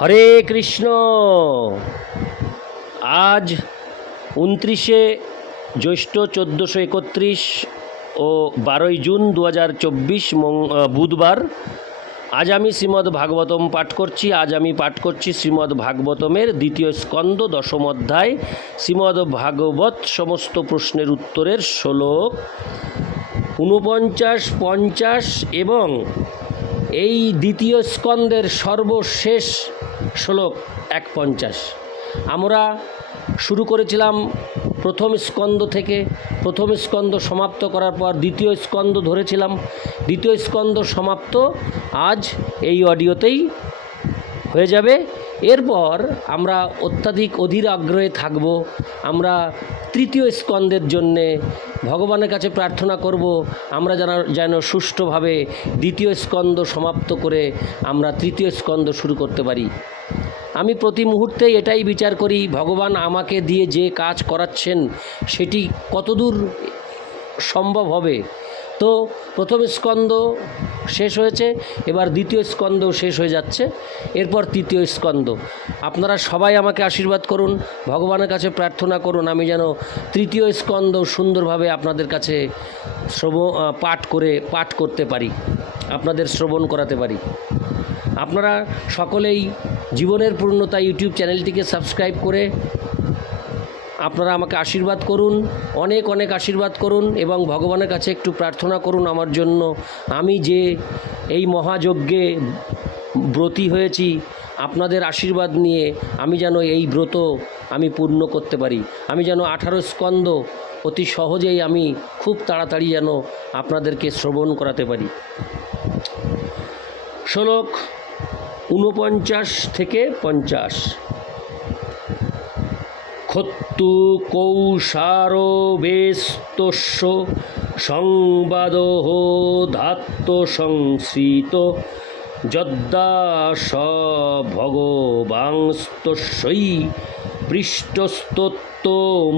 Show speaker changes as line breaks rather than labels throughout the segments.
হরে কৃষ্ণ আজ উনত্রিশে জ্যৈষ্ঠ চোদ্দোশো একত্রিশ ও বারোই জুন দু হাজার চব্বিশ বুধবার আজ আমি শ্রীমদ্ ভাগবতম পাঠ করছি আজ আমি পাঠ করছি শ্রীমদ্ ভাগবতমের দ্বিতীয় স্কন্দ দশম অধ্যায় শ্রীমদ্ ভাগবত সমস্ত প্রশ্নের উত্তরের শ্লোক উনপঞ্চাশ পঞ্চাশ এবং এই দ্বিতীয় স্কন্দের সর্বশেষ শ্লোক এক পঞ্চাশ আমরা শুরু করেছিলাম প্রথম স্কন্দ থেকে প্রথম স্কন্দ সমাপ্ত করার পর দ্বিতীয় স্কন্দ ধরেছিলাম দ্বিতীয় স্কন্দ সমাপ্ত আজ এই অডিওতেই হয়ে যাবে এরপর আমরা অত্যাধিক অধীর আগ্রহে থাকব আমরা তৃতীয় স্কন্দের জন্যে ভগবানের কাছে প্রার্থনা করব আমরা যেন যেন সুষ্ঠুভাবে দ্বিতীয় স্কন্দ সমাপ্ত করে আমরা তৃতীয় স্কন্দ শুরু করতে পারি আমি প্রতি মুহূর্তে এটাই বিচার করি ভগবান আমাকে দিয়ে যে কাজ করাচ্ছেন সেটি কতদূর সম্ভব হবে তো প্রথম স্কন্দ শেষ হয়েছে এবার দ্বিতীয় স্কন্দ শেষ হয়ে যাচ্ছে এরপর তৃতীয় স্কন্দ আপনারা সবাই আমাকে আশীর্বাদ করুন ভগবানের কাছে প্রার্থনা করুন আমি যেন তৃতীয় স্কন্দ সুন্দরভাবে আপনাদের কাছে শ্রব পাঠ করে পাঠ করতে পারি আপনাদের শ্রবণ করাতে পারি আপনারা সকলেই জীবনের পূর্ণতা ইউটিউব চ্যানেলটিকে সাবস্ক্রাইব করে আপনারা আমাকে আশীর্বাদ করুন অনেক অনেক আশীর্বাদ করুন এবং ভগবানের কাছে একটু প্রার্থনা করুন আমার জন্য আমি যে এই মহাযজ্ঞে ব্রতী হয়েছি আপনাদের আশীর্বাদ নিয়ে আমি যেন এই ব্রত আমি পূর্ণ করতে পারি আমি যেন আঠারো স্কন্দ অতি সহজেই আমি খুব তাড়াতাড়ি যেন আপনাদেরকে শ্রবণ করাতে পারি শ্লোক ঊনপঞ্চাশ থেকে পঞ্চাশ ক্ষত্তু কৌসারবেস্তস্য সংবাদহ ধাত্ত সংসৃত যদ্দাস ভগবাংস্তস্যই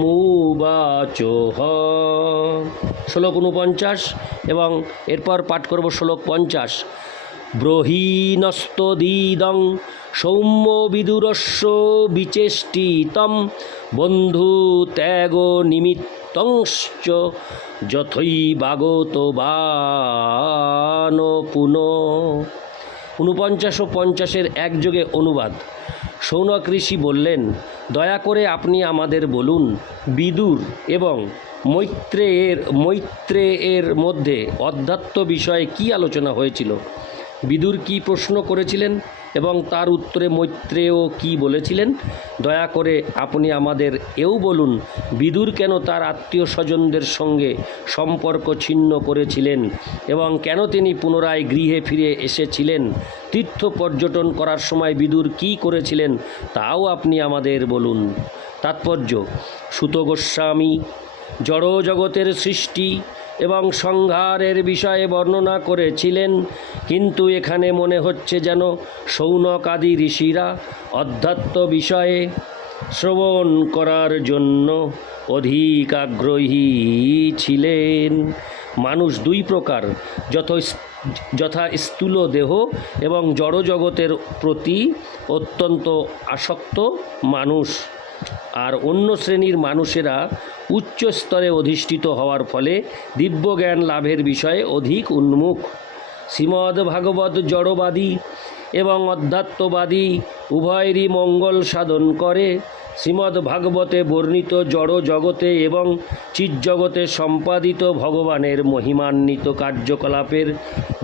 মুবাচ শ্লোক উনপঞ্চাশ এবং এরপর পাঠ করব শ্লোক পঞ্চাশ ব্রহীনস্তদিদং সৌম্য বিদুরস্য বিচেষ্টিতম বন্ধু ত্যাগ নিমিত্তংশ্চ যথৈবাগত বা পুন ঊনপঞ্চাশ ও পঞ্চাশের একযোগে অনুবাদ সৌনক ঋষি বললেন দয়া করে আপনি আমাদের বলুন বিদুর এবং মৈত্রেয়ের মৈত্রেয়ের মধ্যে অধ্যাত্ম বিষয়ে কি আলোচনা হয়েছিল বিদুর কি প্রশ্ন করেছিলেন এবং তার উত্তরে মৈত্রেয় কি বলেছিলেন দয়া করে আপনি আমাদের এও বলুন বিদুর কেন তার আত্মীয় স্বজনদের সঙ্গে সম্পর্ক ছিন্ন করেছিলেন এবং কেন তিনি পুনরায় গৃহে ফিরে এসেছিলেন তীর্থ পর্যটন করার সময় বিদুর কি করেছিলেন তাও আপনি আমাদের বলুন তাৎপর্য সুত গোস্বামী জড় জগতের সৃষ্টি এবং সংহারের বিষয়ে বর্ণনা করেছিলেন কিন্তু এখানে মনে হচ্ছে যেন সৌনক আদি ঋষিরা অধ্যাত্ম বিষয়ে শ্রবণ করার জন্য অধিক আগ্রহী ছিলেন মানুষ দুই প্রকার যত যথা স্থূল দেহ এবং জড়জগতের প্রতি অত্যন্ত আসক্ত মানুষ আর অন্য শ্রেণীর মানুষেরা উচ্চ স্তরে অধিষ্ঠিত হওয়ার ফলে দিব্যজ্ঞান লাভের বিষয়ে অধিক উন্মুখ শ্রীমদ ভাগবত জড়বাদী এবং অধ্যাত্মবাদী উভয়েরই মঙ্গল সাধন করে শ্রীমদ্ ভাগবতে বর্ণিত জড় জগতে এবং চিৎজগতে সম্পাদিত ভগবানের মহিমান্বিত কার্যকলাপের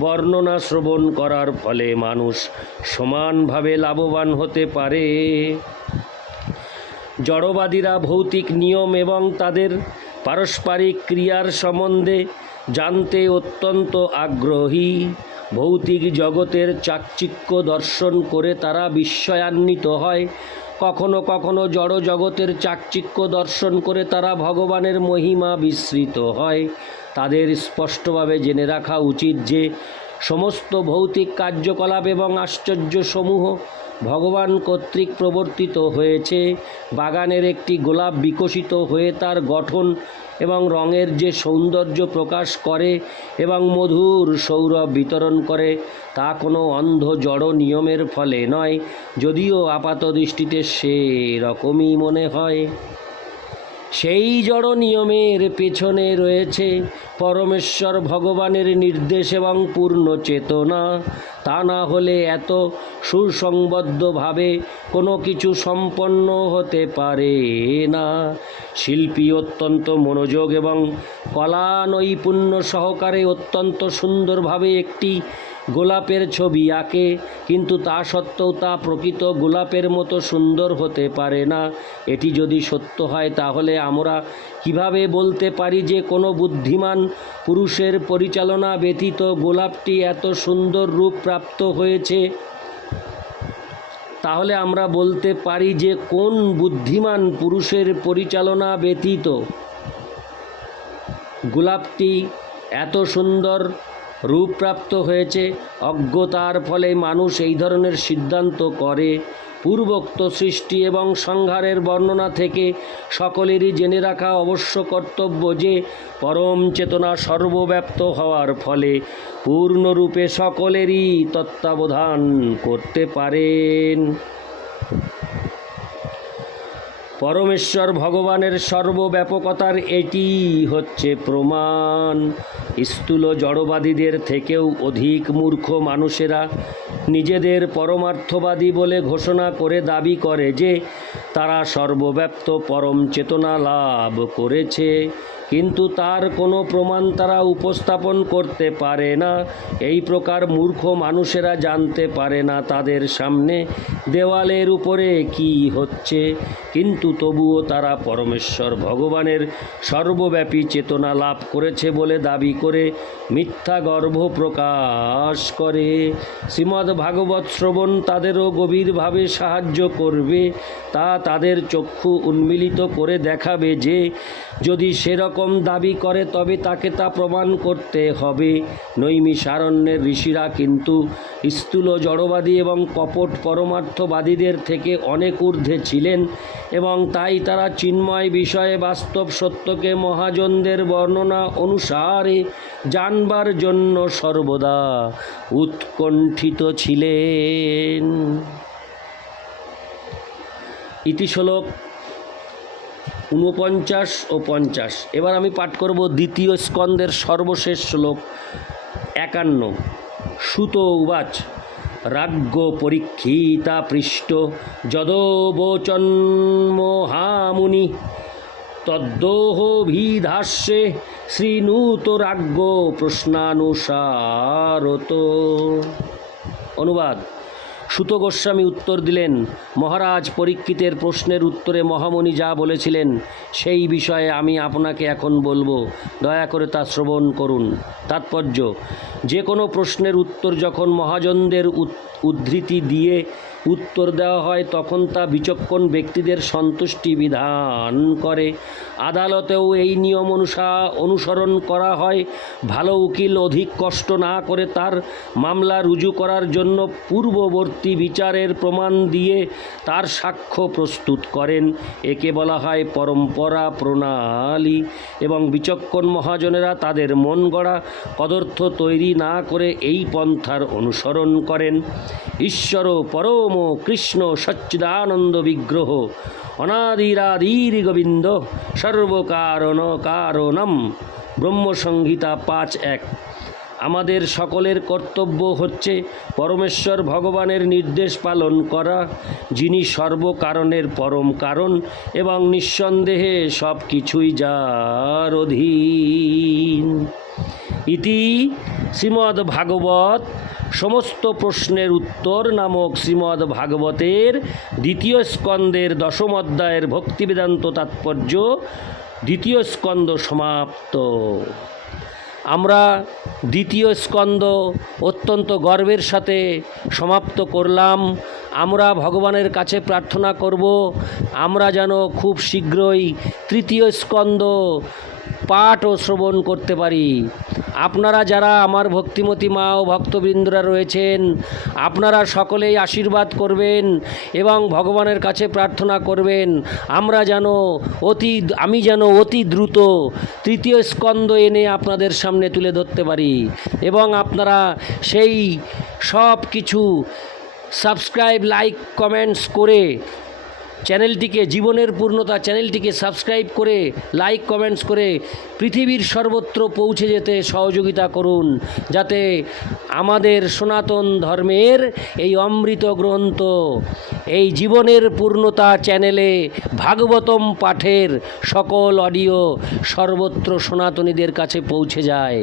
বর্ণনা শ্রবণ করার ফলে মানুষ সমানভাবে লাভবান হতে পারে জড়বাদীরা ভৌতিক নিয়ম এবং তাদের পারস্পরিক ক্রিয়ার সম্বন্ধে জানতে অত্যন্ত আগ্রহী ভৌতিক জগতের চাকচিক্য দর্শন করে তারা বিস্ময়ান্বিত হয় কখনো কখনো জড় জগতের চাকচিক্য দর্শন করে তারা ভগবানের মহিমা বিস্মৃত হয় তাদের স্পষ্টভাবে জেনে রাখা উচিত যে সমস্ত ভৌতিক কার্যকলাপ এবং আশ্চর্যসমূহ ভগবান কর্তৃক প্রবর্তিত হয়েছে বাগানের একটি গোলাপ বিকশিত হয়ে তার গঠন এবং রঙের যে সৌন্দর্য প্রকাশ করে এবং মধুর সৌরভ বিতরণ করে তা কোনো অন্ধ জড় নিয়মের ফলে নয় যদিও আপাত দৃষ্টিতে সে রকমই মনে হয় সেই জড় নিয়মের পেছনে রয়েছে পরমেশ্বর ভগবানের নির্দেশ এবং পূর্ণ চেতনা তা না হলে এত সুসংবদ্ধভাবে কোনো কিছু সম্পন্ন হতে পারে না শিল্পী অত্যন্ত মনোযোগ এবং কলা নৈপুণ্য সহকারে অত্যন্ত সুন্দরভাবে একটি গোলাপের ছবি আঁকে কিন্তু তা সত্ত্বেও তা প্রকৃত গোলাপের মতো সুন্দর হতে পারে না এটি যদি সত্য হয় তাহলে আমরা কিভাবে বলতে পারি যে কোনো বুদ্ধিমান পুরুষের পরিচালনা ব্যতীত গোলাপটি এত সুন্দর রূপ প্রাপ্ত হয়েছে তাহলে আমরা বলতে পারি যে কোন বুদ্ধিমান পুরুষের পরিচালনা ব্যতীত গোলাপটি এত সুন্দর রূপপ্রাপ্ত হয়েছে অজ্ঞতার ফলে মানুষ এই ধরনের সিদ্ধান্ত করে পূর্বোক্ত সৃষ্টি এবং সংহারের বর্ণনা থেকে সকলেরই জেনে রাখা অবশ্য কর্তব্য যে পরম চেতনা সর্বব্যাপ্ত হওয়ার ফলে পূর্ণরূপে সকলেরই তত্ত্বাবধান করতে পারেন পরমেশ্বর ভগবানের সর্বব্যাপকতার এটি হচ্ছে প্রমাণ স্থূল জড়বাদীদের থেকেও অধিক মূর্খ মানুষেরা নিজেদের পরমার্থবাদী বলে ঘোষণা করে দাবি করে যে তারা সর্বব্যাপ্ত পরম চেতনা লাভ করেছে কিন্তু তার কোনো প্রমাণ তারা উপস্থাপন করতে পারে না এই প্রকার মূর্খ মানুষেরা জানতে পারে না তাদের সামনে দেওয়ালের উপরে কি হচ্ছে কিন্তু তবুও তারা পরমেশ্বর ভগবানের সর্বব্যাপী চেতনা লাভ করেছে বলে দাবি করে মিথ্যা গর্ভ প্রকাশ করে শ্রীমদ্ ভাগবত শ্রবণ তাদেরও গভীরভাবে সাহায্য করবে তা তাদের চক্ষু উন্মিলিত করে দেখাবে যে যদি সেরকম দাবি করে তবে তাকে তা প্রমাণ করতে হবে নৈমিষারণ্যের ঋষিরা কিন্তু স্থূল জড়বাদী এবং কপট পরমার্থবাদীদের থেকে অনেক ঊর্ধ্বে ছিলেন এবং তাই তারা চিন্ময় বিষয়ে বাস্তব সত্যকে মহাজনদের বর্ণনা অনুসারে জানবার জন্য সর্বদা উৎকণ্ঠিত ছিলেন ইতিশ্লোক ঊনপঞ্চাশ ও পঞ্চাশ এবার আমি পাঠ করব দ্বিতীয় স্কন্দের সর্বশেষ শ্লোক একান্ন সুত উবাচ রাজ্ঞ পরীক্ষিতা পৃষ্ট যদবচন্মহামুনি তদ্দোহ ভিধাস্যে শ্রীনূত রাজ্ঞ প্রশ্নানুসারত অনুবাদ সুত গোস্বামী উত্তর দিলেন মহারাজ পরীক্ষিতের প্রশ্নের উত্তরে মহামণি যা বলেছিলেন সেই বিষয়ে আমি আপনাকে এখন বলবো দয়া করে তা শ্রবণ করুন তাৎপর্য যে কোনো প্রশ্নের উত্তর যখন মহাজনদের উদ্ধৃতি দিয়ে উত্তর দেওয়া হয় তখন তা বিচক্ষণ ব্যক্তিদের সন্তুষ্টি বিধান করে আদালতেও এই নিয়ম অনুসা অনুসরণ করা হয় ভালো উকিল অধিক কষ্ট না করে তার মামলা রুজু করার জন্য পূর্ববর্তী যুক্তি বিচারের প্রমাণ দিয়ে তার সাক্ষ্য প্রস্তুত করেন একে বলা হয় পরম্পরা প্রণালী এবং বিচক্ষণ মহাজনেরা তাদের মন গড়া পদার্থ তৈরি না করে এই পন্থার অনুসরণ করেন ঈশ্বর পরম কৃষ্ণ সচ্চিদানন্দ বিগ্রহ অনাদিরাদির গোবিন্দ সর্বকারণ কারণম ব্রহ্মসংহিতা পাঁচ এক আমাদের সকলের কর্তব্য হচ্ছে পরমেশ্বর ভগবানের নির্দেশ পালন করা যিনি সর্বকারণের পরম কারণ এবং নিঃসন্দেহে সব কিছুই যার অধীন ইতি শ্রীমদ্ভাগবত ভাগবত সমস্ত প্রশ্নের উত্তর নামক শ্রীমদ্ভাগবতের ভাগবতের দ্বিতীয় স্কন্দের দশম অধ্যায়ের ভক্তিবেদান্ত তাৎপর্য দ্বিতীয় স্কন্দ সমাপ্ত আমরা দ্বিতীয় স্কন্দ অত্যন্ত গর্বের সাথে সমাপ্ত করলাম আমরা ভগবানের কাছে প্রার্থনা করব আমরা যেন খুব শীঘ্রই তৃতীয় স্কন্দ পাঠ ও শ্রবণ করতে পারি আপনারা যারা আমার ভক্তিমতী মা ও ভক্তবৃন্দরা রয়েছেন আপনারা সকলেই আশীর্বাদ করবেন এবং ভগবানের কাছে প্রার্থনা করবেন আমরা যেন অতি আমি যেন অতি দ্রুত তৃতীয় স্কন্দ এনে আপনাদের সামনে তুলে ধরতে পারি এবং আপনারা সেই সব কিছু সাবস্ক্রাইব লাইক কমেন্টস করে চ্যানেলটিকে জীবনের পূর্ণতা চ্যানেলটিকে সাবস্ক্রাইব করে লাইক কমেন্টস করে পৃথিবীর সর্বত্র পৌঁছে যেতে সহযোগিতা করুন যাতে আমাদের সনাতন ধর্মের এই অমৃত গ্রন্থ এই জীবনের পূর্ণতা চ্যানেলে ভাগবতম পাঠের সকল অডিও সর্বত্র সনাতনীদের কাছে পৌঁছে যায়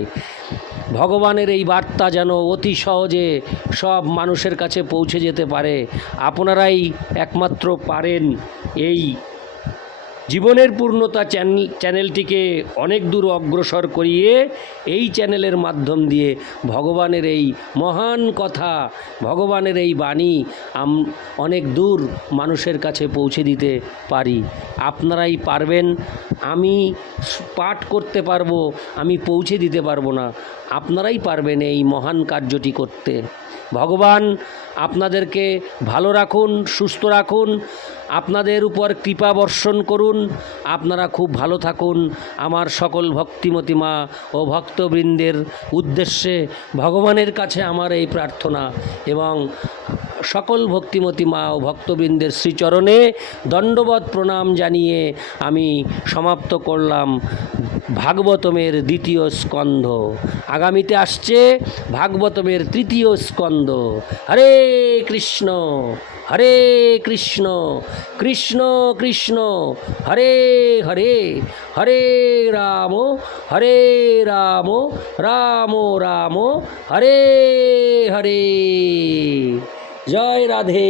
ভগবানের এই বার্তা যেন অতি সহজে সব মানুষের কাছে পৌঁছে যেতে পারে আপনারাই একমাত্র পারেন এই জীবনের পূর্ণতা চ্যানেল চ্যানেলটিকে অনেক দূর অগ্রসর করিয়ে এই চ্যানেলের মাধ্যম দিয়ে ভগবানের এই মহান কথা ভগবানের এই বাণী আম অনেক দূর মানুষের কাছে পৌঁছে দিতে পারি আপনারাই পারবেন আমি পাঠ করতে পারবো আমি পৌঁছে দিতে পারবো না আপনারাই পারবেন এই মহান কার্যটি করতে ভগবান আপনাদেরকে ভালো রাখুন সুস্থ রাখুন আপনাদের উপর কৃপা বর্ষণ করুন আপনারা খুব ভালো থাকুন আমার সকল ভক্তিমতী মা ও ভক্তবৃন্দের উদ্দেশ্যে ভগবানের কাছে আমার এই প্রার্থনা এবং সকল ভক্তিমতিমা মা ও ভক্তবৃন্দের শ্রীচরণে দণ্ডবত প্রণাম জানিয়ে আমি সমাপ্ত করলাম ভাগবতমের দ্বিতীয় স্কন্ধ আগামীতে আসছে ভাগবতমের তৃতীয় স্কন্ধ হরে কৃষ্ণ হরে কৃষ্ণ কৃষ্ণ কৃষ্ণ হরে হরে হরে রাম হরে রাম রাম রাম হরে হরে জয় রাধে